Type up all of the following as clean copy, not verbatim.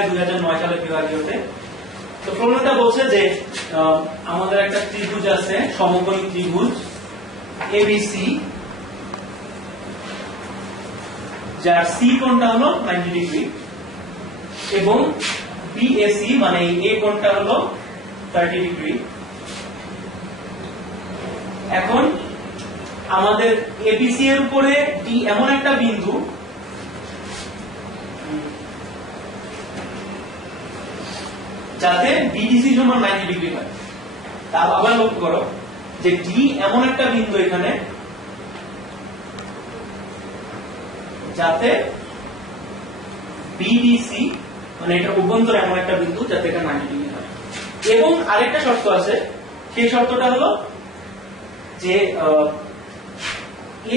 হয় 2009 সালে বিভাগীয়তে। তো প্রবলেমটা বলছে যে আমাদের একটা ত্রিভুজ আছে, সমকোণী ত্রিভুজ এবিসি, যার সি কোণটা হলো 90 ডিগ্রি এবং বিএসি মানে এই এ কোণটা হলো 30 ডিগ্রি। এখন আমাদের এবিসি এর উপরে ডি এমন একটা বিন্দু যাতে বিডিসি সমান 90 ডিগ্রি হয়। তা আবার লক্ষ্য করো যে ডি এমন একটা বিন্দু এখানে যাতে বিডিসি মানে এটা অভ্যন্তরে এমন একটা বিন্দু যাতে এটা 90 ডিগ্রি হয়। এবং আরেকটা শর্ত আছে, সেই শর্তটা হলো যে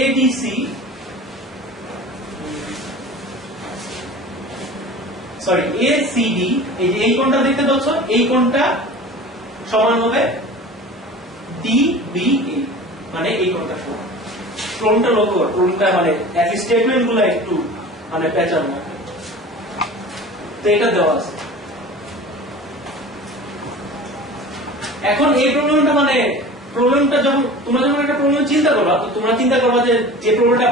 এডিসি সরি এসিডি, এই যে এই কোণটা দেখতে পাচ্ছ, এই কোণটা সমান হবে ডিবিএ মানে এই কোণটা সমান। প্রবলেমটা লক্ষ্য করো, প্রবলেমটা মানে একই স্টেটমেন্ট গুলো একটু মানে প্যাটার্ন মতো। তো এটা দেওয়া আছে। এখন এই প্রবলেমটা মানে প্রবলেমটা যখন তোমরা যখন একটা প্রবলেম চিন্তা করবা, তো তোমরা চিন্তা করবা যে প্রবলেমটা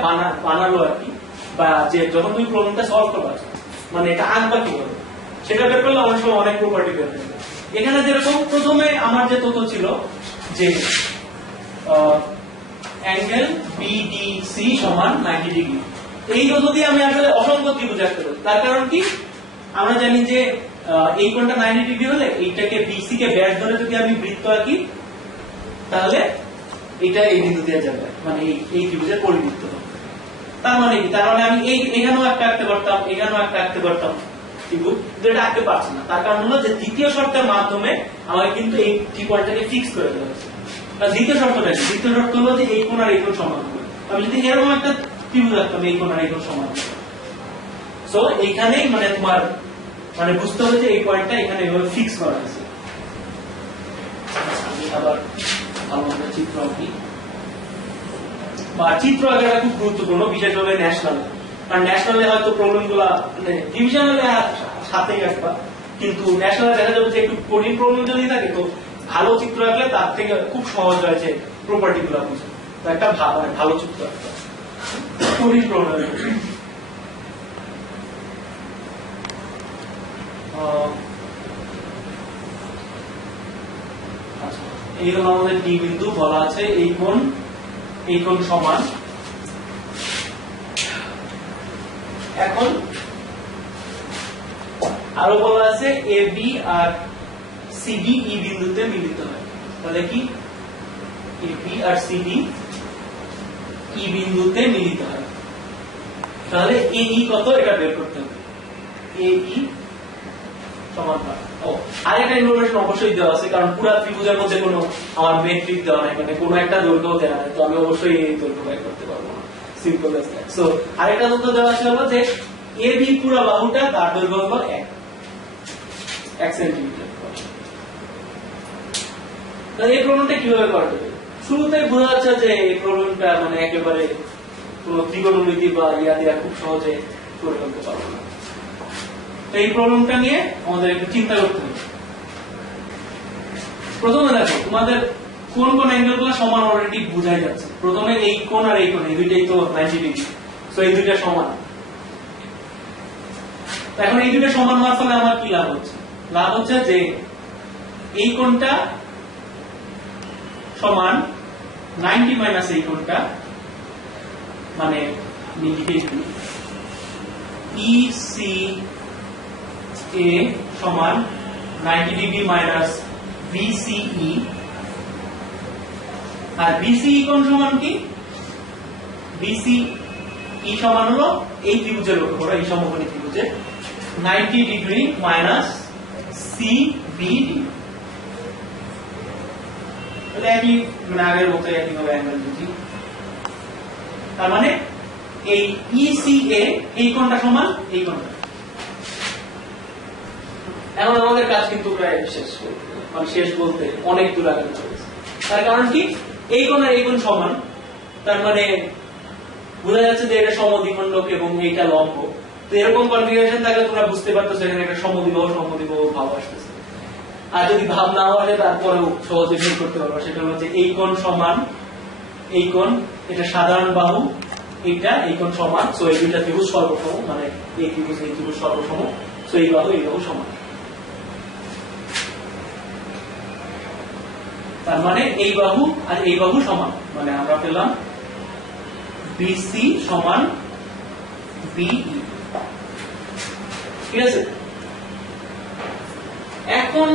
বানালো আর কি, বা যে যখন তুমি প্রবলেমটা সলভ করবা মানে এটা আঁকবা কিভাবে সেটা বের করলে অনেক সময় অনেক প্রপার্টি বের হবে। এখানে যেরকম প্রথমে আমার যে তথ্য ছিল যে অ্যাঙ্গেল বিডিসি সমান 90 ডিগ্রি, এই তথ্য দিয়ে আমি আসলে অসংখ্য ত্রিভুজ আঁকতে পারি। তার কারণ কি, আমরা জানি যে এই কোণটা 90 ডিগ্রি হলে এইটাকে বিসি কে ব্যাস ধরে যদি আমি বৃত্ত আঁকি তাহলে এটা এই বিন্দু দিয়ে যাবে, মানে এই ত্রিভুজের পরিবৃত্ত হবে। তার মানে কি, তার মানে আমি এখানেও একটা আঁকতে পারতাম, এখানেও একটা আঁকতে পারতাম ত্রিভুজ, যেটা আঁকতে পারছি না। তার কারণ হলো যে দ্বিতীয় শর্তের মাধ্যমে আমাকে কিন্তু এই ত্রিকোণটাকে ফিক্স করে দেওয়া হয়েছে। দ্বিতীয় শর্তটা কি, দ্বিতীয় শর্ত হলো যে এই কোণ আর এই কোণ সমান হবে। আমি যদি এরকম একটা ত্রিভুজ আঁকতাম এই কোণ আর এই কোণ সমান হবে, সো এইখানেই মানে তোমার মানে বুঝতে হবে যে এই পয়েন্টটা এখানে এভাবে ফিক্স করা হয়েছে। আবার ভালো চিত্র আঁকি, বা চিত্র আঁকাটা খুব গুরুত্বপূর্ণ, বিশেষভাবে ন্যাশনাল। কারণ ন্যাশনালে হয়তো প্রবলেম গুলা মানে ডিভিশনালে সাথেই আসবা, কিন্তু ন্যাশনালে দেখা যাবে যে একটু কঠিন প্রবলেম যদি থাকে তো ভালো চিত্র আঁকলে তার থেকে খুব সহজ হয়েছে প্রপার্টি গুলা বুঝে। তো একটা ভালো চিত্র আঁকতে কঠিন প্রবলেম। এই হলো আমাদের ডি বিন্দু, বলা আছে এই কোণ সমান। এখন আরো বলা আছে এ বি আর সিডি ই বিন্দুতে মিলিত হয়। তাহলে কি এ বি আর সিডি ই বিন্দুতে মিলিত হয়, তাহলে এ ই কত এটা বের করতে হবে। এ ই সমান আরেকটা ইনফরমেশন অবশ্যই দেওয়া আছে, কারণ পুরো ত্রিভুজের মধ্যে কোনো আমার মেট্রিক দেওয়া নাই, মানে কোনো একটা দৈর্ঘ্য দেওয়া নাই, তো আমি অবশ্যই এই দৈর্ঘ্য বের করতে পারবো না। Simple as that. সো আরেকটা তথ্য দেওয়া আছে হলো যে এ বি পুরো বাহুটা তার দৈর্ঘ্য হলো 1 সেন্টিমিটার। তাহলে এই প্রবলেমটা কিভাবে করা যাবে? শুরুতেই বোঝা যাচ্ছে যে এই প্রবলেমটা মানে একেবারে কোনো ত্রিকোণমিতি বা ইয়া দিয়া খুব সহজে করে ফেলতে পারবো না। তো এই প্রবলেমটা নিয়ে আমাদের একটু চিন্তা করতে হবে। প্রথমে দেখো তোমাদের কোন কোন অ্যাঙ্গেল গুলো সমান অলরেডি বোঝাই যাচ্ছে। প্রথমে এই কোণ আর এই কোণ, এই দুইটাই তো 90 ডিগ্রি, সো এই দুইটা সমান। এখন এই দুইটা সমান হওয়ার ফলে আমার কি লাভ হচ্ছে? লাভ হচ্ছে যে এই কোণটা সমান 90 মাইনাস এই কোণটা, মানে ইসি এ সমান 90 ডিগ্রি মাইনাস বিসিই, আর বিসিই কোণ সমান কি, বিসিই সমান হলো এই ত্রিভুজের লক্ষ্য করো, এই সমকোণী ত্রিভুজের 90 ডিগ্রি মাইনাস সিবিডি। তাহলে একই মানে আগের মতো একইভাবে অ্যাঙ্গেল বুঝি। তার মানে এই ইসিএ এই কোণটা সমান এই কোণটা। এখন আমাদের কাজ কিন্তু প্রায় শেষ, মানে শেষ বলতে অনেক দূর আগে চলেছে। তার কারণ কি, এই কোণ আর এই কোণ সমান, তার মানে বোঝা যাচ্ছে যে এটা সমদ্বিখণ্ডক এবং এইটা লম্ব। তো এরকম কনফিগারেশন থাকলে তোমরা বুঝতে পারতেছো এখানে একটা সমদ্বিবাহু ভাব আসতেছে। আর যদি ভাব না আসে তারপরেও সহজে বের করতে পারবো, সেটা হচ্ছে এই কোণ সমান এই কোণ, এটা সাধারণ বাহু, এটা এই কোণ সমান, সো এই দুইটা ত্রিভুজ সর্বসম, মানে এই ত্রিভুজ সর্বসম, সো এই বাহু সমান। তার মানে এই বাহু আর এই বাহু সমান, মানে আমরা পেলাম BC সমান BE। ঠিক আছে, এখন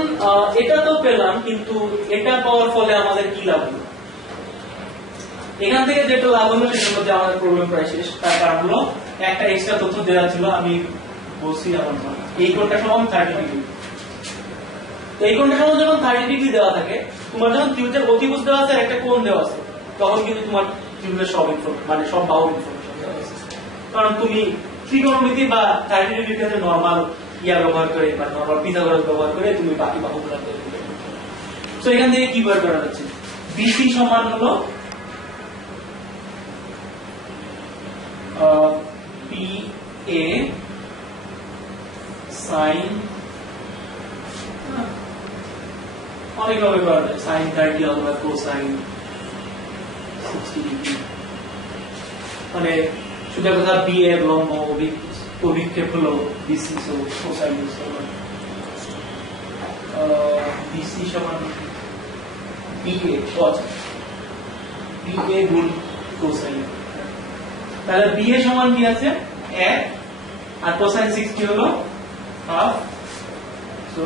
এটা তো পেলাম, কিন্তু এটা পাওয়ার ফলে আমাদের কি লাভ হলো? এখান থেকে যেটা লাভ হলো সেটার মধ্যে আমাদের প্রবলেম প্রায় শেষ। তার কারণ হলো একটা এক্সট্রা তথ্য দেওয়া ছিল, আমি বলছি আমার এই কোণটা সমান 30 ডিগ্রি। তো এই কোণটা সমান যখন 30 ডিগ্রি দেওয়া থাকে, তোমার যখন ত্রিভুজের অতিভুজ দেওয়া আছে আর একটা কোণ দেওয়া আছে, তখন কিন্তু তোমার ত্রিভুজের সব ইনফরমেশন, মানে সব বাহুর ইনফরমেশন দেওয়া আছে। কারণ তুমি ত্রিকোণমিতি বা 30 ডিগ্রির ক্ষেত্রে নরমাল ব্যবহার করে বা নরমাল পিথাগোরাস ব্যবহার করে তুমি বাকি বাহুগুলো বের করতে পারবে। সো এখান থেকে কি বের করা যাচ্ছে? BC সমান হলো PA sin, অনেকভাবে করা যায়, sin 30 অথবা cosine 60 ডিগ্রি, মানে শুধু কথা BA লম্ব অভিক্ষেপ হলো BC, সো cosine ইউজ করব। BC সমান BA, BA গুণ cosine, তাহলে BA সমান কি আছে 1 আর cosine 60 হলো হাফ, সো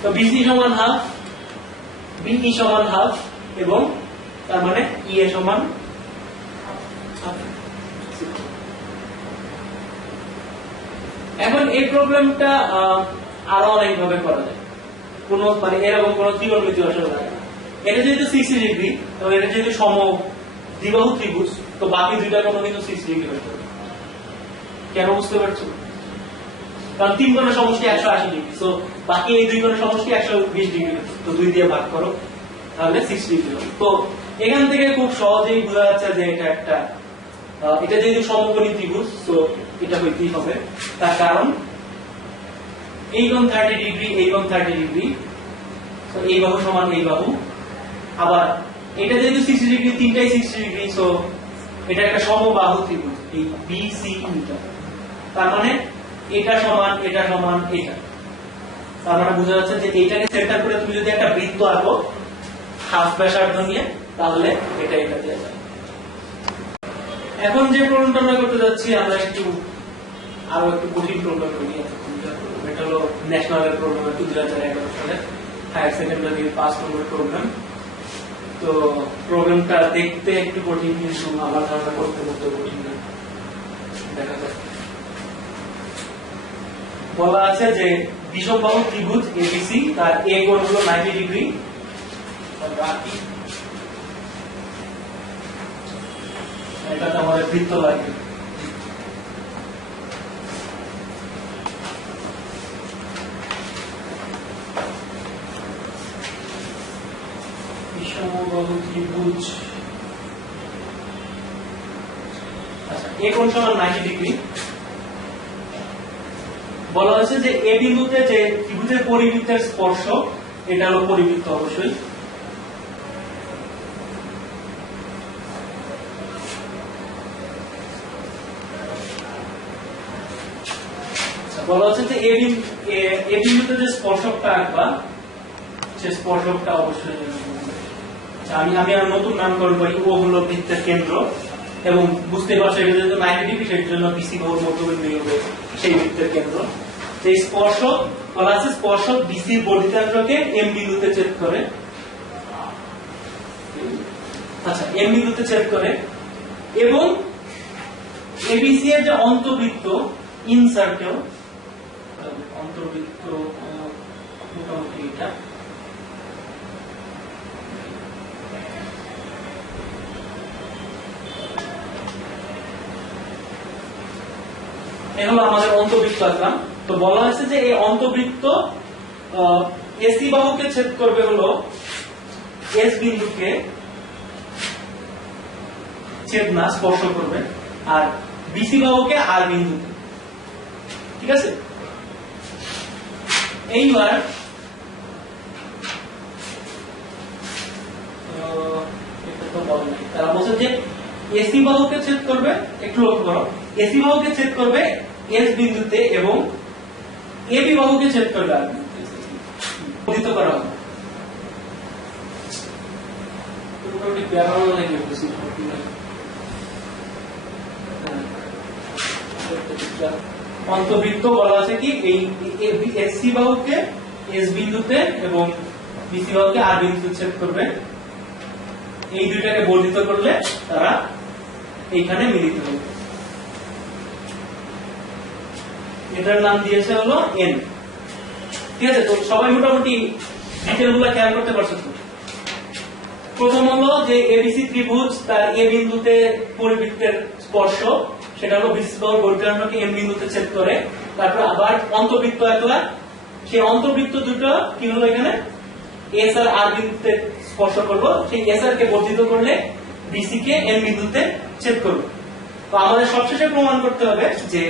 তো BC সমান হাফ, BE সমান হাফ, এবং তার মানে EA সমান হাফ। এখন এই প্রবলেমটা আরো অনেক ভাবে করা যায়, কোন মানে এরকম কোন ত্রিকোণমিতি আসলে লাগে না। এটা যেহেতু 60 ডিগ্রি এবং এটা যেহেতু দ্বিবাহু ত্রিভুজ, তো বাকি দুইটা কোণ কিন্তু 60 ডিগ্রি হতে হবে। কেন বুঝতে পারছো? কারণ তিন কোণের সমষ্টি 180 ডিগ্রি, সো বাকি এই দুই কোণের সমষ্টি 120 ডিগ্রি, তো 2 দিয়ে ভাগ করো তাহলে 60 ডিগ্রি হবে। তো এখান থেকে খুব সহজেই বোঝা যাচ্ছে যে এটা যেহেতু সমকোণী ত্রিভুজ, তো এটা হইতেই হবে। তার কারণ এই কোণ 30 ডিগ্রি, এই কোণ 30 ডিগ্রি, তো এই বাহু সমান এই বাহু, আবার এটা যেহেতু 60 ডিগ্রি, তিনটাই 60 ডিগ্রি, সো এটা একটা সমবাহু ত্রিভুজ, এই BCE, তার মানে এটা সমান এটা সমান এটা। তার মানে বোঝা যাচ্ছে যে এইটাকে সেন্টার করে তুমি যদি একটা বৃত্ত আঁকো হাফ ব্যাসার্ধ নিয়ে, তাহলে এটা দেওয়া যায়। এখন যে প্রবলেমটা আমরা করতে যাচ্ছি, আমরা আরো একটু কঠিন প্রবলেম করি। এটা হলো ন্যাশনাল প্রবলেম, 2011 সালে হায়ার সেকেন্ডারি পাস নম্বরের প্রবলেম। তো প্রবলেমটা দেখতে একটু কঠিন, কিন্তু আমার ধারণা করতে কঠিন না। দেখা যাক, বলা আছে যে বিষমবাহু ত্রিভুজ ABC, তার A কোণ হলো 90 ডিগ্রি, এটাতে আমাদের বৃত্ত লাগবে। বিষমবাহু ত্রিভুজ, আচ্ছা A কোণ সমান 90 ডিগ্রি। বলা হয়েছে যে এ বিন্দুতে যে ত্রিভুজের পরিবৃত্তের স্পর্শক, এটা হলো পরিবৃত্ত অবশ্যই। বলা হচ্ছে যে এ বিন্দুতে যে স্পর্শকটা আঁকবা, সে স্পর্শকটা অবশ্যই আমি আর নতুন নামকরণ করি, ও হলো বৃত্তের কেন্দ্র, এবং বুঝতে পারছো এটা যেহেতু 90 ডিগ্রি, সেই জন্য BC বাহুর মধ্যবিন্দু হবে সেই বৃত্তের কেন্দ্র। এই স্পর্শক বলা আছে, স্পর্শক BC বর্ধিতাংশকে M বিন্দুতে ছেদ করে, আচ্ছা M বিন্দুতে ছেদ করে, এবং ABC এর যে অন্তবৃত্ত ইন সার্কেল, অন্তর্বৃত্ত মোটামুটি এটা, এগুলো আমাদের অন্তবৃত্ত আঁকলাম। তো বলা হয়েছে যে এই অন্তবৃত্ত AC বাহুকে ছেদ করবে হলো S বিন্দুকে ছেদ না স্পর্শ করবে, আর বিসি বাহুকে আর বিন্দুতে, ঠিক আছে। এইবার তারা বলছে যে এসি বাহুকে ছেদ করবে, একটু লক্ষ্য করো, এসি বাহুকে ছেদ করবে এস বিন্দুতে এবং এবি বাহুকে ছেদ করবে আর বিন্দুতে করা হবে। অন্তবৃত্ত বলা আছে কি এই এসি বাহুকে এস বিন্দুতে এবং বিসি বাহুকে আর বিন্দুতে ছেদ করবে, এই দুইটাকে বর্ধিত করলে তারা এইখানে মিলিত হবে। এটার নাম দিয়েছে হলো এন, ঠিক আছে। তো সবাই মোটামুটি ডিটেলগুলো খেয়াল করতে পারছো তো। প্রথম হলো যে এবিসি ত্রিভুজ তার এ বিন্দুতে পরিবৃত্তের স্পর্শ, সেটা হলো বিসি বাহুর বর্গাকারকে এম বিন্দুতে ছেদ করে। তারপর আবার অন্তবৃত্ত আয়তকার, সেই অন্তবৃত্ত দুটো কি হলো এখানে এস আর আর বিন্দুতে স্পর্শ করবো, সেই এস আর কে বর্ধিত করলে বিসি কে এম বিন্দুতে ছেদ করবো। তো আমাদের সবশেষে প্রমাণ করতে হবে যে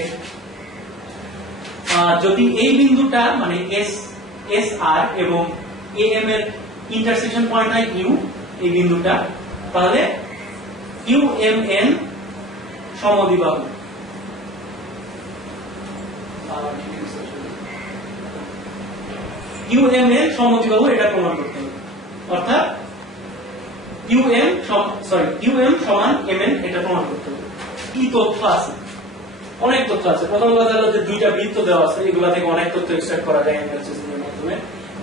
যদি এই বিন্দুটা মানে এস এস আর এবং এ এম এর ইন্টারসেকশন পয়েন্ট হয় ইউ, এই বিন্দুটা, তাহলে ইউ এম এন সমদ্বিবাহু। ইউ এম এন সমদ্বিবাহু এটা প্রমাণ করতে হবে, অর্থাৎ ইউ এম সমান এম এন এটা প্রমাণ করতে হবে। কি তথ্য আছে? অনেক তথ্য আছে। প্রথম কথা হলো যে দুইটা বৃত্ত দেওয়া আছে, এগুলা থেকে অনেক তথ্য এক্সট্রাক্ট করা যায় অ্যানালিসিসের মাধ্যমে।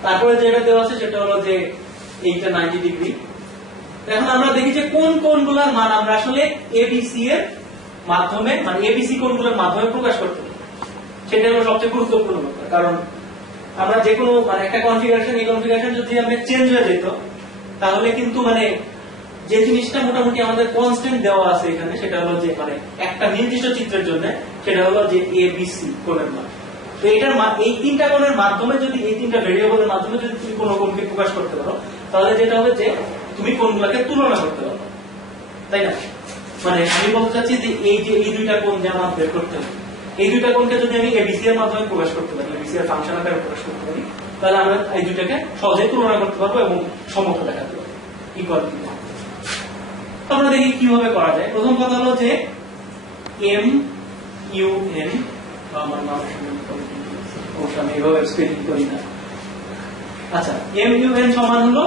তারপরে যেটা দেওয়া আছে সেটা হলো যে এইটা 90 ডিগ্রি। এখন আমরা দেখি যে কোন কোণগুলোর মান আমরা আসলে এবিসি এর মাধ্যমে মানে এবিসি কোণগুলোর মাধ্যমে প্রকাশ করতে পারি, সেটা হলো সবচেয়ে গুরুত্বপূর্ণ ব্যাপার। কারণ আমরা যে কোনো মানে একটা কনফিগারেশন, এই কনফিগারেশন যদি আমাদের চেঞ্জ হয়ে যেত তাহলে কিন্তু মানে যে জিনিসটা মোটামুটি আমাদের কনস্ট্যান্ট দেওয়া আছে এখানে, সেটা হলো যে মানে একটা নির্দিষ্ট চিত্রের জন্য সেটা হলো যে এবিসি কোণের মান। তো এটার এই তিনটা কোণের মাধ্যমে যদি এই তিনটা ভেরিয়েবলের মাধ্যমে যদি তুমি কোনো কোণকে প্রকাশ করতে পারো, তাহলে যেটা হবে যে তুমি কোণগুলোকে তুলনা করতে পারো, তাই না? মানে আমি বলতে চাচ্ছি যে এই দুইটা কোণ যে আমার বের করতে হবে, এই দুইটা কোণকে যদি আমি এবিসি এর মাধ্যমে প্রকাশ করতে পারি, এবিসি এর ফাংশন আকারে প্রকাশ করতে পারি, তাহলে আমরা এই দুইটাকে সহজে তুলনা করতে পারবো এবং সমকক্ষ দেখাতে পারবো, ইকুয়াল। আমরা দেখি কিভাবে করা যায়। প্রথম কথা হলো যে এম ইউ এন, আমার নাম আমি এভাবে স্পেলিং করি না। আচ্ছা, এম ইউ এন সমান হলো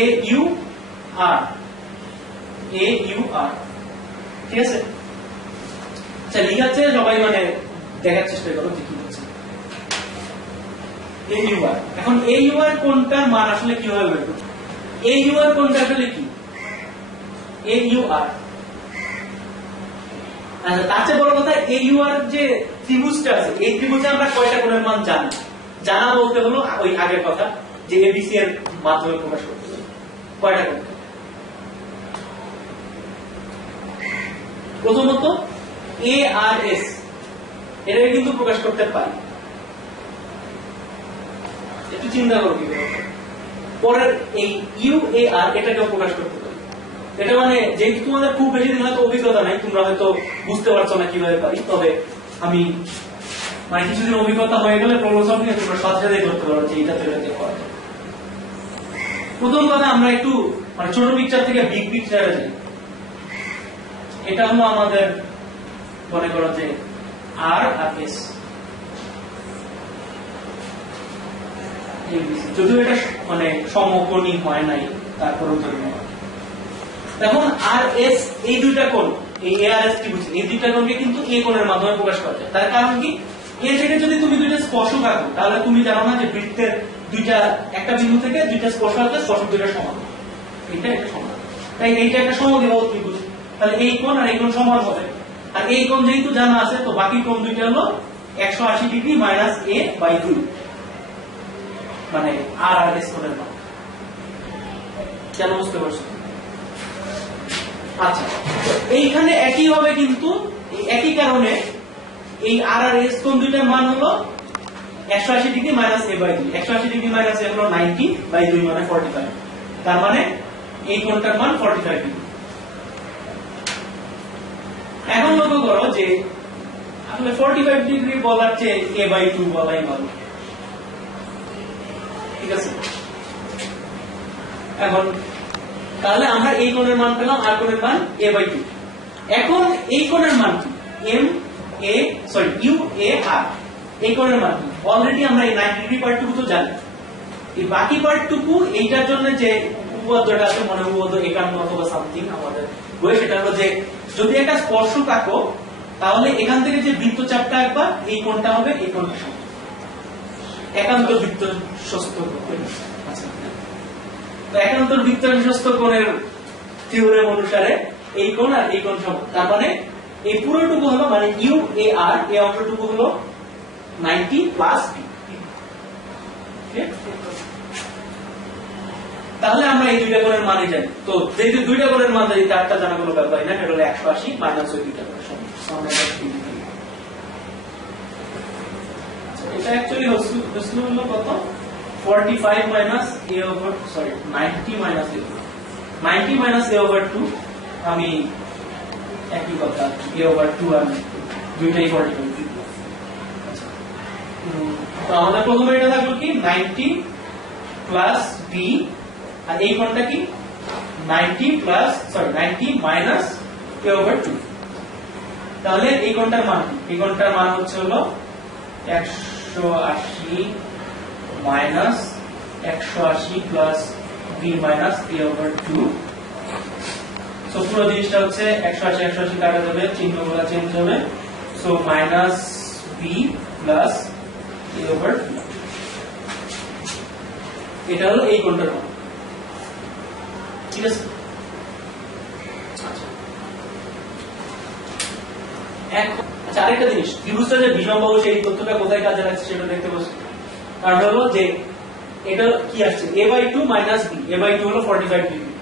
এ ইউ আর, এ ইউ আর, ঠিক আছে। আচ্ছা, লিখাচ্ছে সবাই মানে দেখার চেষ্টা করো যে কি হচ্ছে। এ ইউ আর, এখন এ ইউ আর কোনটার মান আসলে কিভাবে বের করব? এ ইউ আর কোনটা আসলে কি? এ ইউ আর, আচ্ছা তার চেয়ে বড় কথা এ ইউ আর যে ত্রিভুজটা আছে, এই ত্রিভুজে আমরা কয়টা কোণের মান জানি? জানা বলতে হলো ওই আগের কথা যে এবিসি এর মাধ্যমে প্রকাশ করতে হবে। কয়টা কোণ? প্রথমত এ আর এস, এটাকে কিন্তু প্রকাশ করতে পারি। একটু চিন্তা করো কিভাবে। পরের এই ইউ এ আর এটাকেও প্রকাশ করতে পারি। এটা মানে যেহেতু তোমাদের খুব বেশি দিন হয়তো অভিজ্ঞতা নাই, তোমরা হয়তো বুঝতে পারছো না কিভাবে পারি, তবে আমি মানে কিছুদিন অভিজ্ঞতা হয়ে গেলে প্রবলেম সলভ নিয়ে তোমরা সাথে সাথে করতে পারো যে এটা থেকে করা যায়। প্রথম কথা আমরা একটু মানে ছোট পিকচার থেকে বিগ পিকচারে যাই। এটা হলো আমাদের মনে করো যে আর আর এস, যদিও এটা মানে সমকোণী হয় নাই, তারপরেও ধরে নেওয়া। এখন আর এস এই দুইটা কোণ, এই এ আর এস ত্রিভুজ, এই দুইটা কোণকে কিন্তু এ কোণের মাধ্যমে প্রকাশ করা যায়। তার কারণ কি? এ থেকে যদি তুমি দুইটা স্পর্শক আঁকো, তাহলে তুমি জানো না যে বৃত্তের দুইটা একটা বিন্দু থেকে দুইটা স্পর্শ আঁকলে স্পর্শক দুইটা সমান, এইটা একটা সমান। তাই এইটা একটা সমদ্বিবাহু ত্রিভুজ, তাহলে এই কোণ আর এই কোণ সমান হবে। আর এই কোণ যেহেতু জানা আছে, তো বাকি কোণ দুইটা হলো 180 ডিগ্রি মাইনাস এ বাই 2, মানে আর আর এস কোণের মান। কেন বুঝতে পারছো? আচ্ছা, এইখানে একই হবে কিন্তু একই কারণে এই আর আর এস কোণ দুইটার মান হলো 180 degree minus A by 2। 180 degree minus A হলো 90 বাই 2 মানে 45, তার মানে এই কোণটার মান 45 ডিগ্রি। এখন লক্ষ্য করো যে আসলে 45 ডিগ্রি বলার চেয়ে a/2 বলাই ভালো, ঠিক আছে? এখন তাহলে আমরা এই কোণের মান পেলাম, আর কোণের মান a/2। এখন এই কোণের মান কি? UAR, এই কোণের মান কি? অলরেডি আমরা এই 90 ডিগ্রি পার্টটুকু তো জানি। এই বাকি পার্টটুকু এইটার জন্য যে উপপাদ্যটা আছে, মনে হয় উপপাদ্য 51 অথবা সামথিং আমাদের বই, সেটা হলো যে যদি একটা স্পর্শক আঁকো তাহলে এখান থেকে যে বৃত্তচাপটা আঁকবা এই কোণটা হবে এই কোণটা সমান, একান্ত বৃত্তস্থ কোণ। আচ্ছা, তো একান্ত বৃত্তস্থ কোণের থিওরেম অনুসারে এই কোণ আর এই কোণ সমান, তার মানে এই পুরোটুকু হলো মানে UAR, এই অংশটুকু হলো 90 প্লাস B। তাহলে আমরা এই দুইটা কোণের মানই জানি। তো যেহেতু দুইটা কোণের মান জানি, তারটা জানা কোনো ব্যাপার না, এটা হলো 180 মাইনাস ওই দুইটা কোণের সমান। এটা অ্যাকচুয়ালি হলো কত? 45 minus a over 90 minus a, 90 minus a over 2, আমি একই কথা a ওভার 2 আর দুইটাই 45। তো আমাদের প্রথমে এটা থাকলো কি 90 প্লাস b, আর এই কোণটা কি 90 মাইনাস a ওভার 2। তাহলে এই কোণটার মান কি? এই কোণটার মান হচ্ছে হলো 180 minus 180 plus b minus a over 2। So পুরো জিনিসটা হচ্ছে 180 180 কাটা যাবে, চিহ্নগুলো চেঞ্জ হবে, so minus b plus a over 2। এটা হলো এই কোণটার মান, ঠিক আছে? আচ্ছা, আরেকটা জিনিস, ত্রিভুজটা যে বিষমবাহু সেই তথ্যটা কোথায় কাজে লাগছে সেটা দেখতে পাচ্ছি। কারণ হলো যে এটা কি আসছে a/2 মাইনাস b, a/2 হলো 45 ডিগ্রি।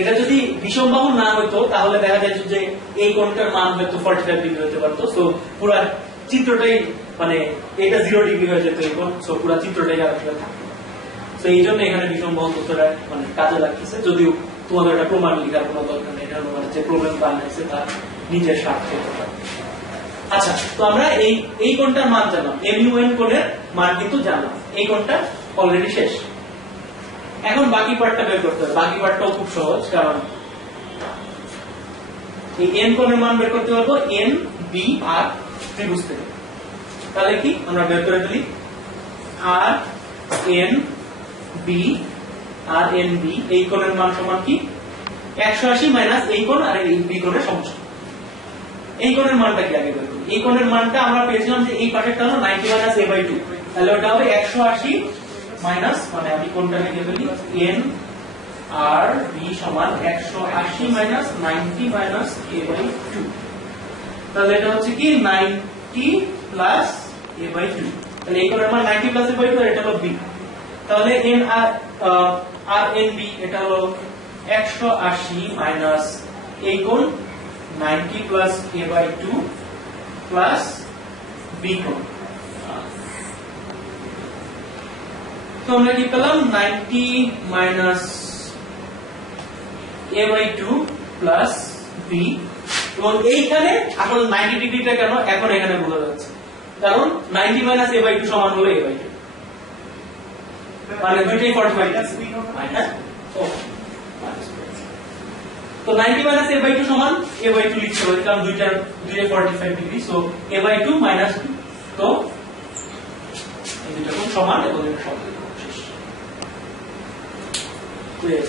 এটা যদি বিষমবাহু না হতো তাহলে দেখা যায় যে এই কোণটার মান হয়তো 45 ডিগ্রি হতে পারতো। সো পুরো চিত্রটাই মানে এটা 0 ডিগ্রি হয়ে যেত এই কোণ, সো পুরো চিত্রটাই আসলে থাকতো। সো এই জন্য এখানে বিষমবাহু তথ্যটা মানে কাজে লাগতেছে, যদিও তোমাদের এটা প্রমাণ লেখার কোনো দরকার নেই, এটা মানে যে প্রবলেম বানাইছে তার নিজের স্বার্থে। আচ্ছা, তো আমরা এই কোণটার মান জানলাম, MUN কোণের মান কিন্তু জানলাম, এই কোণটা অলরেডি শেষ। এখন বাকি পার্টটা বের করতে হবে। বাকি পার্টটাও খুব সহজ, কারণ এই N কোণের মান বের করতে পারবো NBR ত্রিভুজ থেকে। তাহলে কি আমরা বের করে ফেলি, RNB এই কোণের মান সমান কি 180 মাইনাস এই কোণ আর এই B কোণের সমষ্টি। এই কোণের মানটা কি আগে বের করি? এই কোণের মানটা আমরা পেয়েছিলাম যে এই পাশেরটা হলো 90 মাইনাস a/2, তাহলে ওটা হবে 180 মাইনাস, মানে আমি কোণটা লিখে ফেলি NRB সমান 180 মাইনাস 90 মাইনাস a/2। তাহলে এটা হচ্ছে কি 90 প্লাস a/2। তাহলে এই কোণের মান 90 প্লাস a/2, আর এটা হলো b। তাহলে RNB এটা হলো 180 মাইনাস এই কোণ 90 প্লাস a/2 প্লাস b কোণ। তো আমরা কি পেলাম 90 মাইনাস a/2 প্লাস b, এবং এইখানে আসলে 90 ডিগ্রিটা কেন এখন এখানে বোঝা যাচ্ছে, কারণ 90 মাইনাস a/2 সমান হলো a/2, মানে দুইটাই 45 ডিগ্রি। তো 90 মাইনাস a/2 সমান a/2 লিখতে হবে, কারণ দুইটাই 45 degree, so a/2 minus b। তো এই দুইটা কোণ সমান এবং এটা সমান। শেষ।